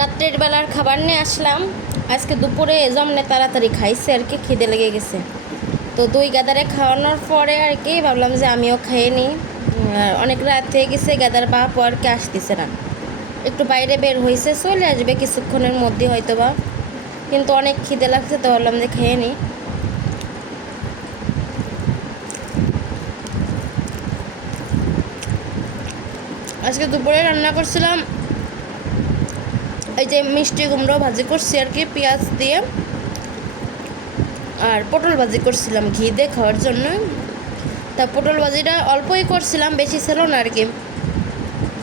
রাত্রের বেলার খাবার নিয়ে আসলাম। আজকে দুপুরে জমনে তাড়াতাড়ি খাইছে, আর কি খিদে লেগে গেছে। তো দুই গাদারে খাওয়ানোর পরে আর কি ভাবলাম যে আমিও খেয়ে নিই। অনেক রাত হয়ে গেছে, গাদার বাপ আর কি আসতেছে না। একটু বাইরে বের হয়েছে চলে আসবে কিছুক্ষণের মধ্যে হয়তো বা কিন্তু অনেক খিদে লাগছে, তো ভাবলাম যে খেয়ে নিই। আজকে দুপুরে রান্না করছিলাম এই যে মিষ্টি কুমড়ো ভাজি করছি আর কি, পেঁয়াজ দিয়ে। আর পটল ভাজি করছিলাম ঘি দিয়ে খাওয়ার জন্য। তা পটল ভাজিটা অল্পই করছিলাম, বেশি ছিল না আর কি।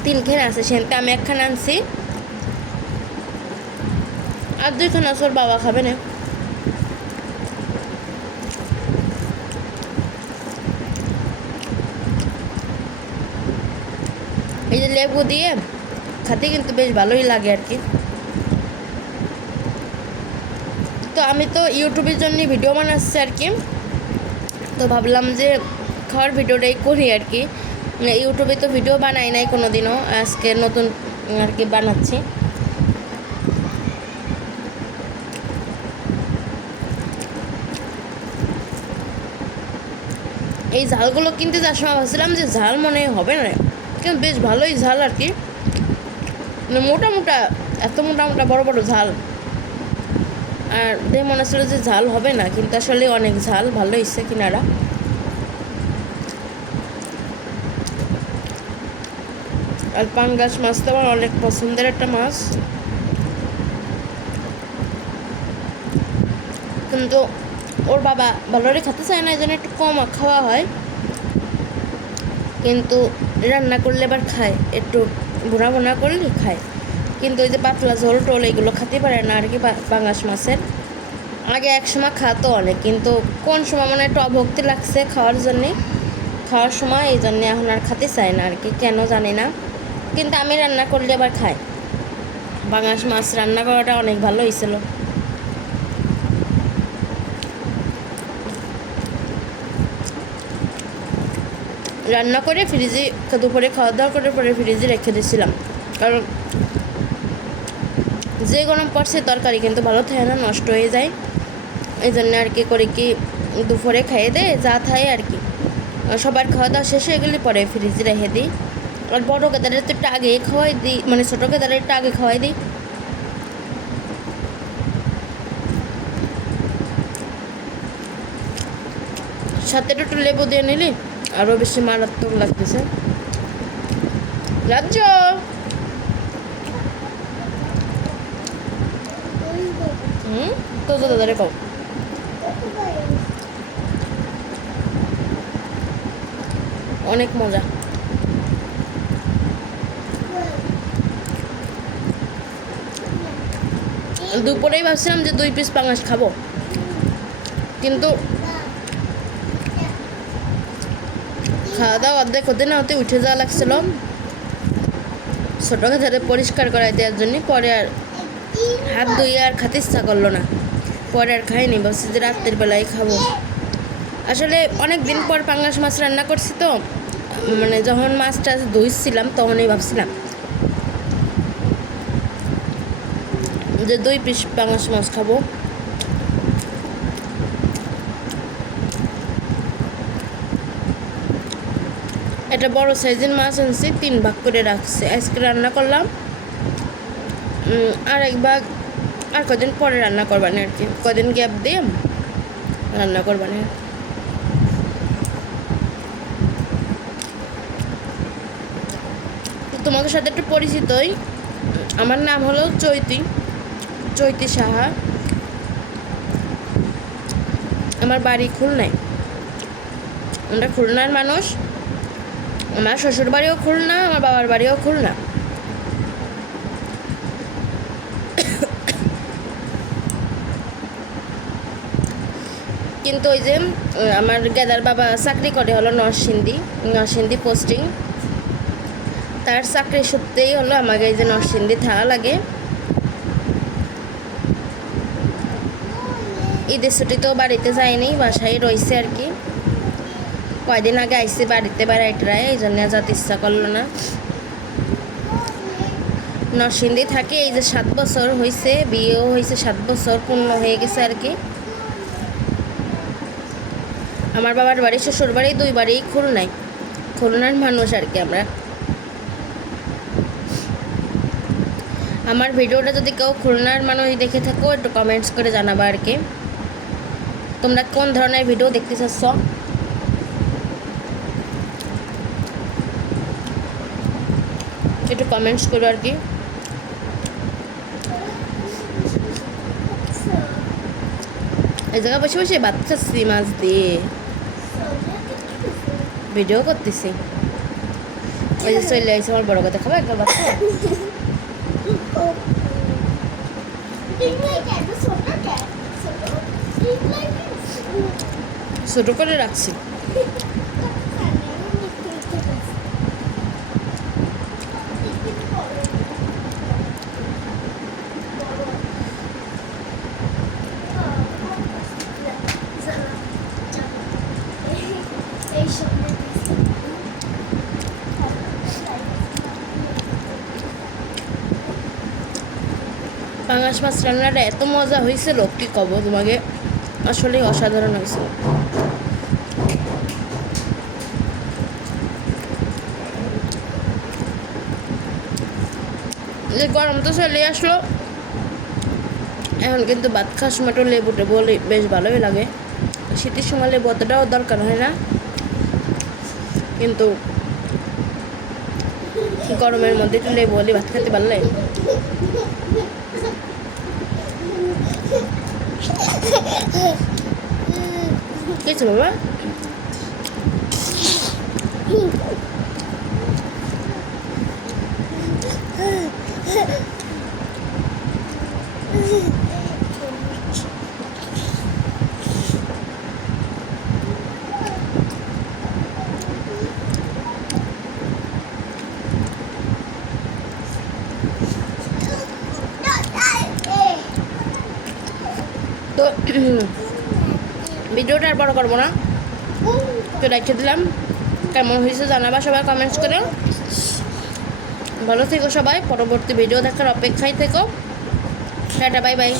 তিনখানে আছে সেনতে আমি একখানে আনছি। আর দুইখানে আছে বাবা খাবে না। এই যে লেবু দিয়ে খেতে কিন্তু বেশ ভালোই লাগে আর কি। তো আমি তো ইউটিউবের জন্য ভিডিও বানাচ্ছি আর কি। তো ভাবলাম যে খাওয়ার ভিডিওটাই করি আর কি। মানে ইউটিউবে তো ভিডিও বানাই নাই কোনো দিনও আজকে নতুন আর কি বানাচ্ছি। এই ঝালগুলো কিনতে যাওয়ার সময় ভাবছিলাম যে ঝাল মনে হবে না। কিন্তু বেশ ভালোই ঝাল আর কি। মোটা মোটা এত মোটা মোটা বড় বড় ঝাল। আর দেখে মনে হচ্ছিল যে ঝাল হবে না, কিন্তু আসলে অনেক ঝাল, ভালো হয়েছে কিনারা। আর পাঙ্গাস মাছ তো আমার অনেক পছন্দের একটা মাছ। কিন্তু ওর বাবা ভালোরে খেতে চায় না এই জন্য একটু কম খাওয়া হয়। কিন্তু রান্না করলে এবার খায়, একটু ভুনা ভুনা করলে খায়। কিন্তু ওই যে পাতলা ঝোল টোল এগুলো খেতে পারে না আর কি পাঙ্গাস মাছের। আগে এক সময় খাতো অনেক, কিন্তু কোন সময় মানে একটু অভক্তি লাগছে খাওয়ার জন্যে। খাওয়ার সময় এই জন্যে এখন আর খেতে চায় না আর কি, কেন জানি না। কিন্তু আমি রান্না করলে আবার খাই পাঙ্গাস মাছ রান্না করাটা অনেক ভালো হয়েছিল। রান্না করে ফ্রিজে দুপুরে খাওয়া দাওয়া করে পরে ফ্রিজে রেখে দিয়েছিলাম। কারণ যে গরম পড়ছে তরকারি কিন্তু ভালো থাকে না, নষ্ট হয়ে যায়। এই জন্য আর কি করে কি দুপুরে খাইয়ে দেয়, যা খায় আর কি। সবার খাওয়া দাওয়া শেষ হয়ে গেলে পরে ফ্রিজে রেখে দিই। আর বড় কেদারের তো একটু আগে খাওয়াই দিই মানে ছোটো কেদারের একটু আগে খাওয়াই দিই। সাথে একটু লেবু দিয়ে নিলি? আরও বেশি মারাত্মক লাগতেছে। রাজ্য! তো অনেক মজা। দুপুরেই ভাবছিলাম যে দুই পিস পাঙাশ খাব। কিন্তু খাওয়া দাওয়া অর্ধেক হতে না হতে উঠে যাওয়া লাগছিল। ছোটো খাতারে পরিষ্কার করাই দেওয়ার জন্য পরে আর হাত ধুয়ে আর খাতে ইচ্ছা করল না। পরে আর খাইনি বলছি যে রাত্রের বেলায় খাব। আসলে অনেক দিন পর পাঙ্গাস মাছ রান্না করছি তো মানে যখন মাছটা ধুইছিলাম তখনই ভাবছিলাম যে দুই পিস পাঙ্গাস মাছ খাব। এটা বড় সাইজের মাছ আনছি, তিন ভাগ করে রাখছি। আজকে রান্না করলাম আর এক ভাগ, আর কদিন পরে রান্না করবানি আর কি। কদিন গ্যাপ দিয়ে রান্না করবানি। তোমাদের সাথে একটু পরিচিতই আমার নাম হলো চৈতি চৈতি সাহা। আমার বাড়ি খুলনায়। আমরা খুলনার মানুষ। আমার শ্বশুর বাড়িও খুলনা, আমার বাবার বাড়িও খুলনা। কিন্তু ওই যে আমার গেদার বাবা চাকরি করে হলো নরসিংদী নরসিংদী পোস্টিং তার চাকরি সূত্রেই হলো আমাকে এই যে নরসিংদী থাকা লাগে। ঈদের ছুটিতেও বাড়িতে যায়নি, বাসায় রয়েছে আর কি। কয়দিন আগে আইসি বাড়িতে বেড়াইতে এই জন্য যাতে ইচ্ছা করল না। নরসিংদী থাকে, এই যে সাত বছর হয়েছে বিয়েও হয়েছে সাত বছর পূর্ণ হয়ে গেছে আর কি। আমার বাবার বাড়ি, শ্বশুর বাড়ি, দুই বাড়ি খুলনায়। খুলনার মানুষ আর কি আমরা। আমার ভিডিওটা যদি কেউ খুলনার মানুষ দেখে থাকো, একটু কমেন্টস করে জানাবা আর কি। তোমরা কোন ধরনের ভিডিও দেখতে চাচ্ছ? একটু কমেন্টস করো আর কি। এই জায়গা বসে বসে ভাত খাচ্ছি মাছ দিয়ে ভিডিও করতেছি। ওই যে চলে আসছে আমার বড় কথা, খাবে একটা বাচ্চা? ছোটো করে রাখছি। পাঙাশ মাছ রান্নাটা এত মজা হয়েছিল, কি কব তোমাকে? আসলে অসাধারণ হয়েছিল। যে গরম তো চলে আসলো। এখন কিন্তু ভাত খাওয়ার সময়টা লেবু টেবু বেশ ভালোই লাগে। শীতের সময় লেবু অতটাও দরকার হয় না। কিন্তু গরমের মধ্যে একটু লেবু হলে ভাত খেতে ভালো লাগে কিছু বাবা তো ভিডিওটা আর বড় করব না। তো রেখে দিলাম। কেমন হয়েছে জানাবা সবাই কমেন্টস করে। ভালো থেকো সবাই। পরবর্তী ভিডিও দেখার অপেক্ষায় থেকো। Tata bye bye